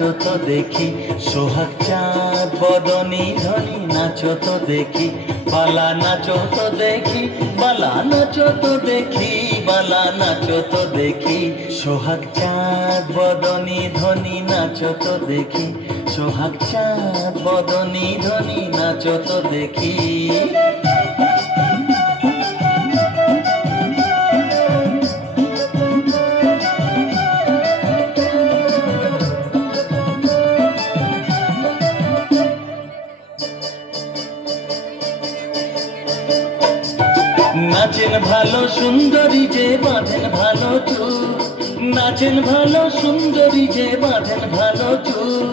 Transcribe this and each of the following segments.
নাচো তো দেখি, সোহাগ চাঁদ বদনী ধ্বনি নাচো তো দেখি, বালা নাচো তো দেখি, বালা নাচো তো দেখি, বালা নাচো তো দেখি, সোহাগ চাঁদ বদনী ধ্বনি নাচো তো দেখি, সোহাগ চাঁদ বদনী ধ্বনি নাচো তো দেখি। নাচেন ভালো সুন্দরী যে বাঁধেন ভালো চুল, নাচেন ভালো সুন্দরী যে বাঁধেন ভালো চুল,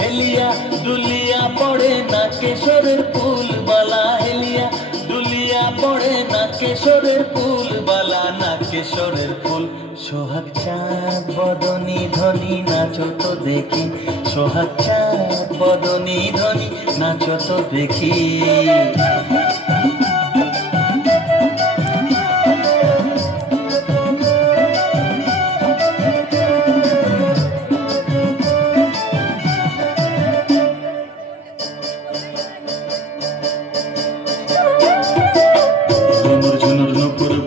হেলিয়া দুলিয়া পড়ে না কেশরের ফুল বালা, হেলিয়া দুলিয়া পড়ে না কেশরের ফুল বালা, না কেশরের ফুল। সোহাগ চাঁদ বদনী ধ্বনি নাচো তো দেখি, সোহাগ চাঁদ বদনী ধ্বনি নাচো তো দেখি।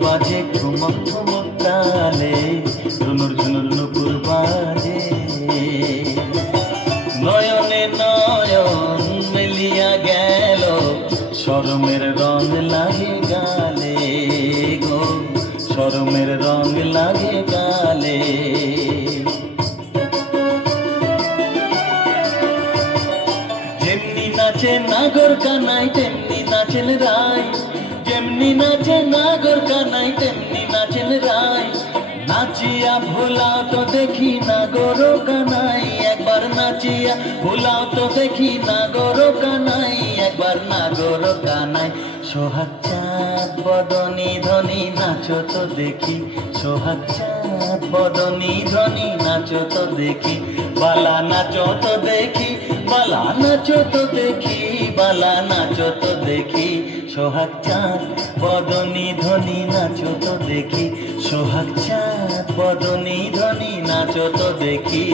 বাজে ঠুমক ঠুমক তালে, ঝুনুর ঝুনুর নুপুর বাজে, নয়নে নয়ন মেলিয়া গেল, শরমের রং লাগে গালে গো, শরমের রং লাগে গালে। যেমনি নাচে নাগর কানাই তেমনি নাচেন রায়, যেমনি নাচে নাগর কানাই তেমনি নাচেন রায়, নাচিয়া ভোলাও তো দেখি নাগর কানাই, একবার নাচিয়া ভোলাও তো দেখি নাগর কানাই, একবার নাগর কানাই। সোহাগ চাঁদ বদনী ধ্বনি নাচো তো দেখি, সোহাগ চাঁদ বদনী ধ্বনি নাচো তো দেখি, বালা নাচো তো দেখি, বালা নাচো তো দেখি, বালা নাচো তো দেখি, সোহাগ চাঁদ বদনী ধ্বনি নাচো তো দেখি, সোহাগ চাঁদ বদনী ধ্বনি নাচো তো দেখি।